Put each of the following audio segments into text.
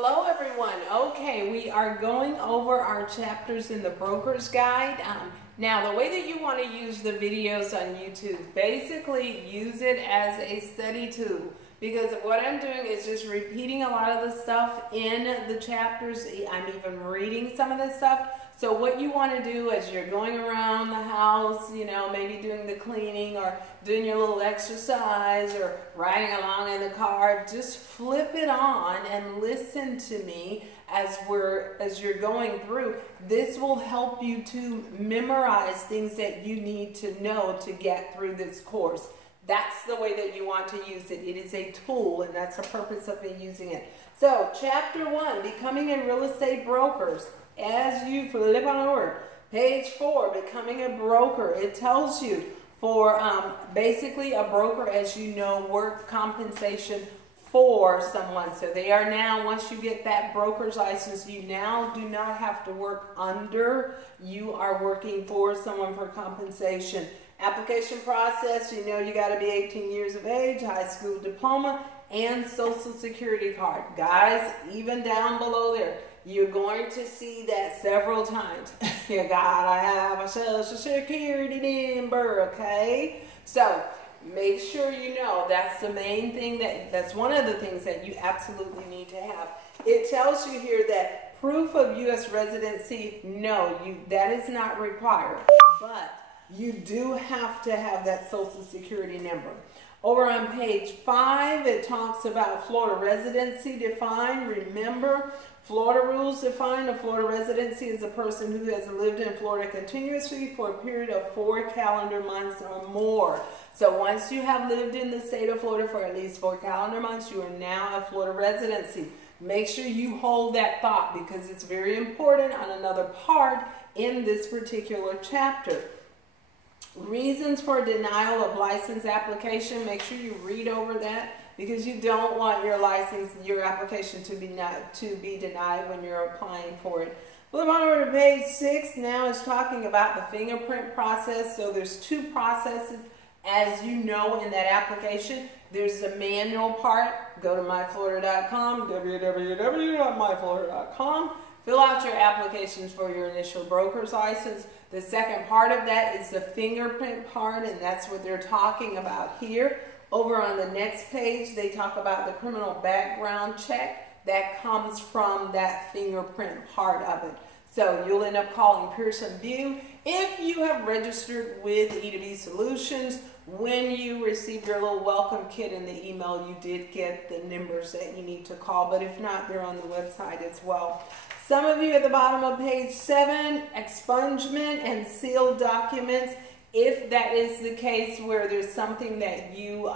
Hello everyone. Okay, we are going over our chapters in the Broker's Guide. Now the way that you want to use the videos on YouTube, basically use it as a study tool, because what I'm doing is just repeating a lot of the stuff in the chapters. I'm even reading some of this stuff. So what you want to do as you're going around the house, you know, maybe doing the cleaning or doing your little exercise or riding along in the car, just flip it on and listen to me as you're going through. This will help you to memorize things that you need to know to get through this course. That's the way that you want to use it. It is a tool, and that's the purpose of me using it. So, Chapter 1, Becoming a Real Estate Broker. As you flip on over, page 4, Becoming a Broker. It tells you for basically a broker, as you know, work compensation for someone. So they are now, once you get that broker's license, you now do not have to work under. You are working for someone for compensation. Application process, you know, you got to be 18 years of age, high school diploma, and social security card. Guys, even down below there, you're going to see that several times. You gotta have a social security number, okay? So make sure you know that's the main thing, that's one of the things that you absolutely need to have. It tells you here that proof of U.S. residency, no, that is not required, but you do have to have that social security number. Over on page 5, it talks about Florida residency defined. Remember, Florida rules define a Florida residency is a person who has lived in Florida continuously for a period of 4 calendar months or more. So once you have lived in the state of Florida for at least 4 calendar months, you are now a Florida residency. Make sure you hold that thought, because it's very important on another part in this particular chapter. Reasons for denial of license application. Make sure you read over that, because you don't want your license, your application to be denied when you're applying for it. Flip on over to page 6. Now it's talking about the fingerprint process. So there's 2 processes, as you know, in that application. There's the manual part. Go to myflorida.com, www.myflorida.com. Fill out your applications for your initial broker's license. The second part of that is the fingerprint part, and that's what they're talking about here. Over on the next page, they talk about the criminal background check that comes from that fingerprint part of it. So you'll end up calling Pearson VUE if you have registered with E2B Solutions. When you received your little welcome kit in the email, you did get the numbers that you need to call, but if not, they're on the website as well. Some of you at the bottom of page 7, expungement and sealed documents. If that is the case where there's something that you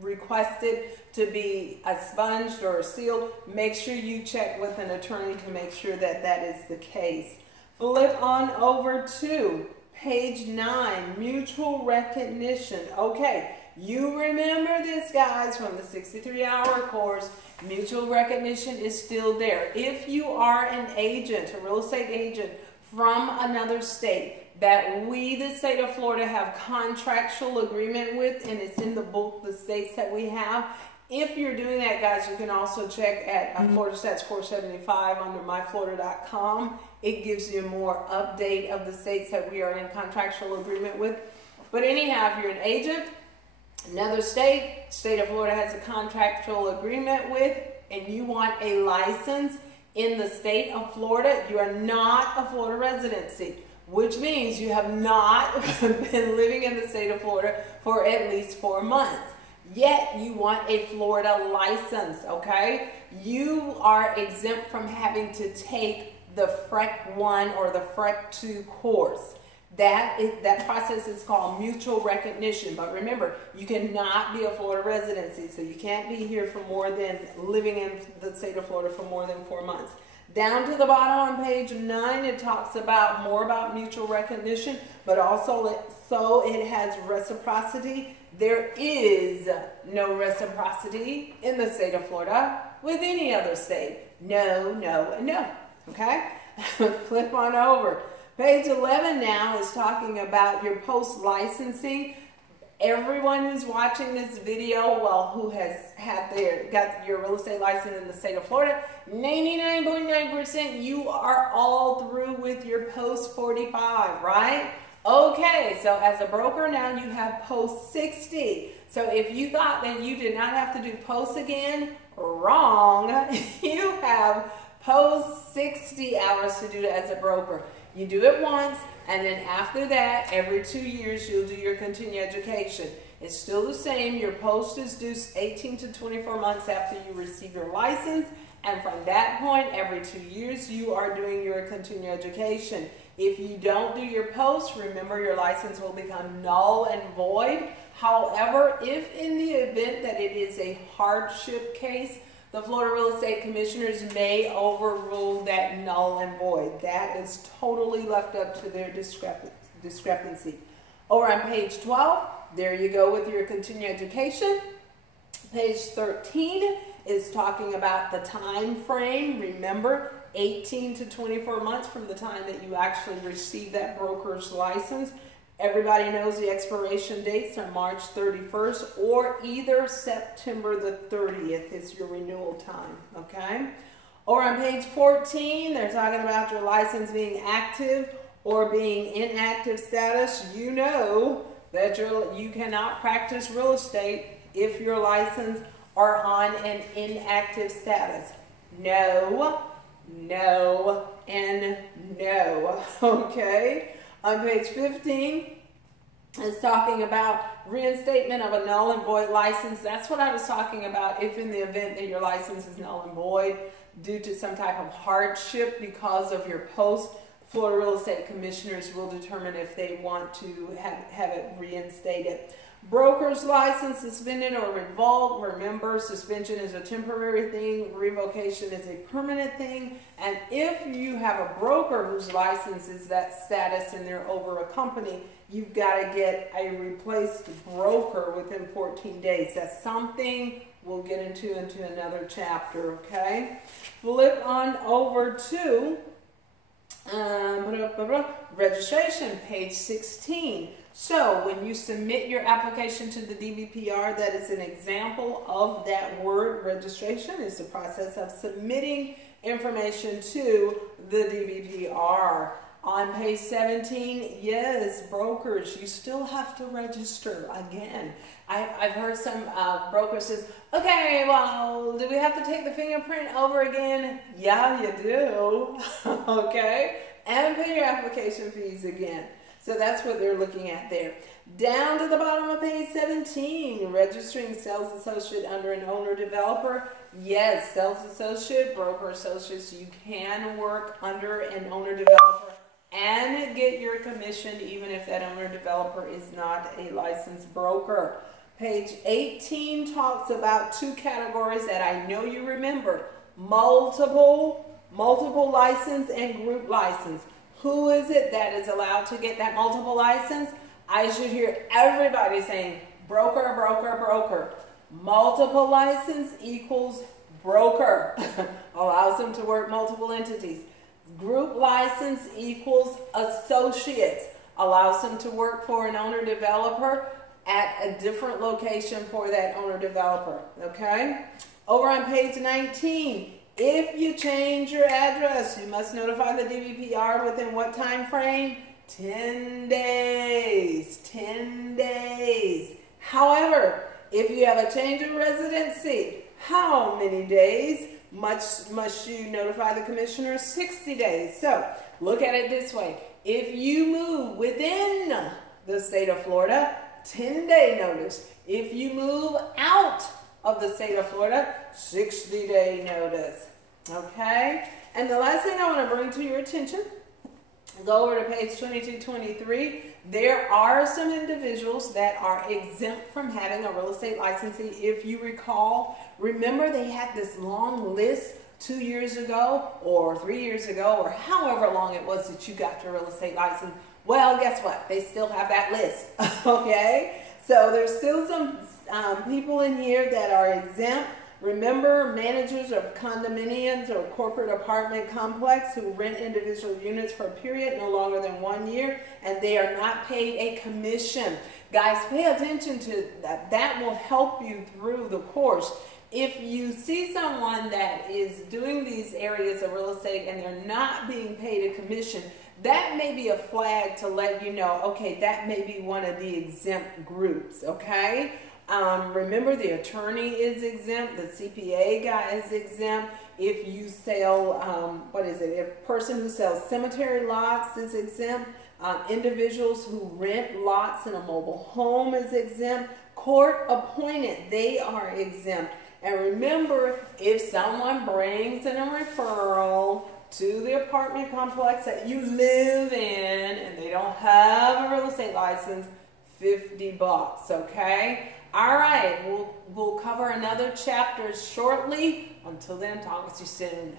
requested to be expunged or sealed, make sure you check with an attorney to make sure that that is the case. Flip on over to page 9, mutual recognition. Okay, you remember this, guys, from the 63-hour course. Mutual recognition is still there. If you are an agent, a real estate agent from another state that we, the state of Florida, have contractual agreement with, and it's in the book, the states that we have. If you're doing that, guys, you can also check at Florida Stats 475 under myflorida.com. It gives you a more update of the states that we are in contractual agreement with. But anyhow, if you're an agent, another state of Florida has a contractual agreement with, and you want a license in the state of Florida, you are not a Florida residency, which means you have not been living in the state of Florida for at least 4 months. Yet you want a Florida license, okay? You are exempt from having to take the FREC 1 or the FREC 2 course. That process is called mutual recognition. But remember, you cannot be a Florida residency, so you can't be here for more than, living in the state of Florida for more than 4 months. Down to the bottom on page 9, it talks about more about mutual recognition, but also it has reciprocity. There is no reciprocity in the state of Florida with any other state. No, no, and no. Okay? Flip on over. Page 11 now is talking about your post-licensing everyone who's watching this video, well, who has got your real estate license in the state of Florida, 99.9%, you are all through with your post 45, right? Okay, so as a broker now you have post 60. So if you thought that you did not have to do post again, wrong. You have post 60 hours to do it as a broker. You do it once, and then after that, every 2 years, you'll do your continuing education. It's still the same. Your post is due 18 to 24 months after you receive your license, and from that point, every 2 years, you are doing your continuing education. If you don't do your post, remember your license will become null and void. However, if in the event that it is a hardship case, the Florida Real Estate Commissioners may overrule that null and void. That is totally left up to their discrepancy. Over on page 12, there you go with your continuing education. Page 13 is talking about the time frame. Remember, 18 to 24 months from the time that you actually receive that broker's license. Everybody knows the expiration dates are March 31st or either September the 30th is your renewal time, okay? Or on page 14, they're talking about your license being active or being inactive status. You know that you cannot practice real estate if your license are on an inactive status. No, no, and no, okay? On page 15, it's talking about reinstatement of a null and void license. That's what I was talking about. If in the event that your license is null and void due to some type of hardship because of your post, Florida Real Estate Commissioners will determine if they want to have it reinstated. Broker's license suspended or revoked. Remember, suspension is a temporary thing. Revocation is a permanent thing. And if you have a broker whose license is that status and they're over a company, you've got to get a replaced broker within 14 days. That's something we'll get into another chapter, okay? Flip on over to registration, page 16. So when you submit your application to the DBPR, that is an example of that word. Registration is the process of submitting information to the DBPR. On page 17, yes, brokers, you still have to register again. I've heard some brokers says, okay, well, do we have to take the fingerprint over again? Yeah, you do, okay? And pay your application fees again. So that's what they're looking at there. Down to the bottom of page 17, registering sales associate under an owner developer. Yes, sales associate, broker associates, you can work under an owner developer and get your commission even if that owner developer is not a licensed broker. Page 18 talks about two categories that I know you remember. Multiple license and group license. Who is it that is allowed to get that multiple license? I should hear everybody saying broker, broker, broker. Multiple license equals broker. Allows them to work multiple entities. Group license equals associates. Allows them to work for an owner developer at a different location for that owner developer. Okay? Over on page 19, if you change your address, you must notify the DBPR within what time frame? 10 days. 10 days. However, if you have a change of residency, how many days must you notify the commissioner? 60 days. So look at it this way. If you move within the state of Florida, 10-day notice. If you move out of the state of Florida, 60-day notice. Okay? And the last thing I want to bring to your attention, go over to page 22-23. There are some individuals that are exempt from having a real estate licensing. If you recall, remember they had this long list 2 years ago or 3 years ago or however long it was that you got your real estate license. Well, guess what? They still have that list, okay? So there's still some people in here that are exempt. Remember, managers of condominiums or corporate apartment complex who rent individual units for a period no longer than 1 year, and they are not paid a commission. Guys, pay attention to that. That will help you through the course. If you see someone that is doing these areas of real estate and they're not being paid a commission, that may be a flag to let you know, okay, that may be one of the exempt groups, okay? Remember, the attorney is exempt, the CPA guy is exempt. If you sell, a person who sells cemetery lots is exempt. Individuals who rent lots in a mobile home is exempt. Court appointed, they are exempt. And remember, if someone brings in a referral to the apartment complex that you live in and they don't have a real estate license, $50, okay? All right, we'll cover another chapter shortly. Until then, talk to you soon.